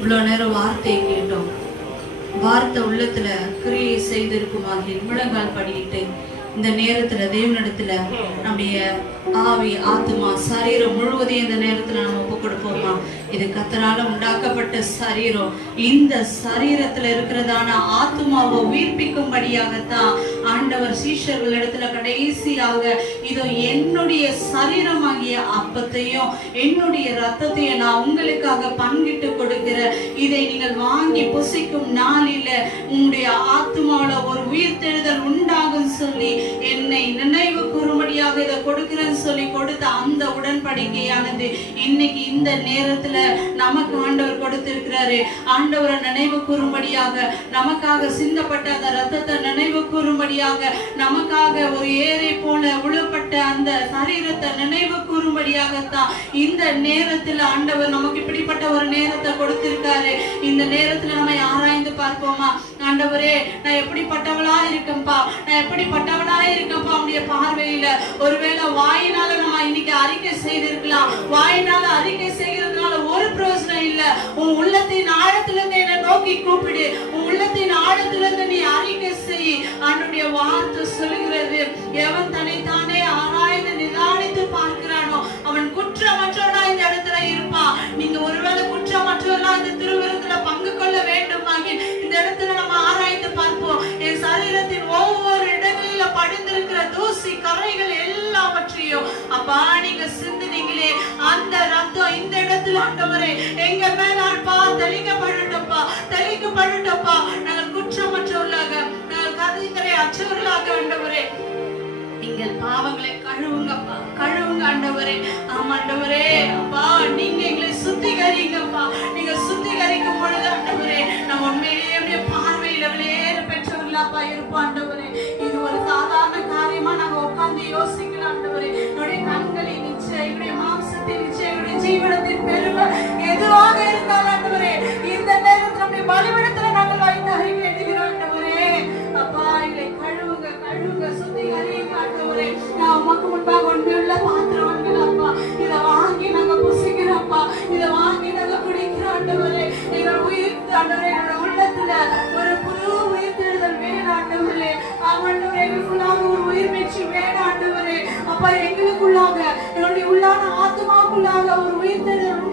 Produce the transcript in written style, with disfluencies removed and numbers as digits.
இவ்வளவு நேரம் வார்த்தையை கேட்டோம். வார்த்தை உள்ளத்துல கிரியை செய்திருக்குமாகிய முழங்கால் படியிட்டு இந்த நேரத்துல தேவனிடத்துல நம்முடைய ஆவி, ஆத்மா, சரீரம் முழுவதையும் இந்த நேரத்துல நம்ம ஒப்பு கொடுப்போமா? இது கர்த்தரால உண்டாக்கப்பட்ட சரீரம். இந்த சரீரத்துல இருக்கிறதான ஆத்மாவை உயிர்ப்பிக்கும்படியாகத்தான் ஆண்டவர் சீஷர்கள் இடத்துல கடைசியாக இதோ என்னுடைய சரீரமாகிய அப்பத்தையும் என்னுடைய ரத்தத்தையும் நான் உங்களுக்காக பங்கிட்டு கொடுக்கிற, இதை நீங்கள் வாங்கி புசிக்கும் நாளில உங்களுடைய ஆத்மாவில ஒரு உயிர்த்தெழுதல் உண்டாகும் சொல்லி என்னை நினைவு கூறும்படியாக இதை கொடுக்கிறேன்னு சொல்லி கொடுத்த அந்த உடன்படிக்கையானது இன்னைக்கு இந்த நேரத்துல நமக்கு ஆண்டவர் கொடுத்திருக்கிறாரு. ஆண்டவரை நினைவு கூறும்படியாக, நமக்காக சிந்தப்பட்ட அந்த ரத்தத்தை நினைவு கூறும்படியாக, நமக்காக ஒரு ஏரை போல உழப்பட்ட அந்த சரீரத்தை நினைவு கூறும்படியாகத்தான் இந்த நேரத்துல ஆண்டவர் நமக்கு இப்படிப்பட்ட ஒரு நேரத்தை கொடுத்திருக்காரு. இந்த நேரத்துல நம்ம ஆராய்ந்து பார்ப்போமா? ஆண்டவரே, நான் எப்படிப்பட்டவளா இருக்கேன்பா, நான் எப்படிப்பட்டவளா இருக்கேன்பா உடைய பார்வையில. ஒருவேளை வாயினால நம்ம இன்னைக்கு அறிக்கை செய்திருக்கலாம். வாயினால அறிக்கை செய்கிறதுனால ஒரு பிரயோஜனம் இல்ல. உன் உள்ளத்தின் ஆழத்திலிருந்து என்னை நோக்கி கூப்பிடு. உன் உள்ளத்தின் ஆழத்திலிருந்து நீ அறிக்கை செய். அவனுடைய வார்த்தை சொல்லுகிறது, எவன் தன்னைத்தானே ஆராய்ந்து நிதானித்து பார்க்கிறானோ அவன் குற்றமற்றவனா இந்த இடத்துல இருப்பான். நீங்க ஒருவேளை குற்றமற்றவர்களா இந்த திருவிருந்துல பங்கு கொள்ள வேண்டுமாகி இந்த இடத்துல நம்ம ஆராய்ந்து பார்ப்போம். என் சரீரத்தின் ஒவ்வொரு இடங்களில படிந்திருக்கிற தூசி கரைகள் எல்லாவற்றையும் அப்பா நீங்க சிந்தினீங்களே, அந்த ரத்தம் இந்த இடத்துல ஆண்டவரே எங்க மேல தெளிக்கப்படட்டும்பா, தெளிக்கப்படட்டும்பா. நாங்கள் குற்றமற்றவர்களாக, நாங்கள் கதிகளை அற்றவர்களாக ஆண்டவரே எங்கள் பாவங்களை கழுவுங்கப்பா, கழுவுங்க ஆண்டவரே. ஆமாண்டவரே, அப்பா நீங்க எங்களை சுத்திகரிங்கப்பா. நீங்க சுத்திகரிக்கும் பொழுது ஆண்டவரே நம்ம உண்மையிலேயே பார்வையில விளையேற பெற்றவர்களாப்பா இருப்போம் ஆண்டவரே. இது ஒரு சாதாரண காரியமா நாங்க உட்கார்ந்து யோசிக்கலாம் ஆண்டவரே. என்னுடைய கண்களை நிச்சயம், என்னுடைய மாம்சத்தை நிச்சயம், என்னுடைய ஜீவனத்தின் பெருமை எதுவாக இருந்தாலும் ஆண்டவரே இந்த நேரத்தில் நம்முடைய பலிபீடத்துல நாங்கள் வைத்து அறிக்கையிடுகிறோம் ஆண்டவரே. அப்பா எங்களை கழுவுங்க, கழுவுங்க, சுத்திகரிங்க ஆண்டவரே. நான் உமக்கு முன்பாக உண்மையுள்ள பாத்திரங்கள் அப்பா. இதை வாங்கி நாங்க புசிக்கிறோம்ப்பா, இதை வாங்கி நாங்க குடிக்கிறோம் ஆண்டவரே. எங்கள் உயிர் ஆண்டவரே, என்னோட உள்ளத்துல ஒரு புது உயிர்த்தெழுதல் வேணும் ஆண்டவரே. ஆண்டவரே, எங்களுக்குள்ளாக ஒரு உயிர் மீட்சி வேணும் ஆண்டவரே. அப்பா எங்களுக்குள்ளாக, என்னுடைய உள்ளான ஆத்மாவுக்குள்ளாக ஒரு உயிர்த்தெழுதல்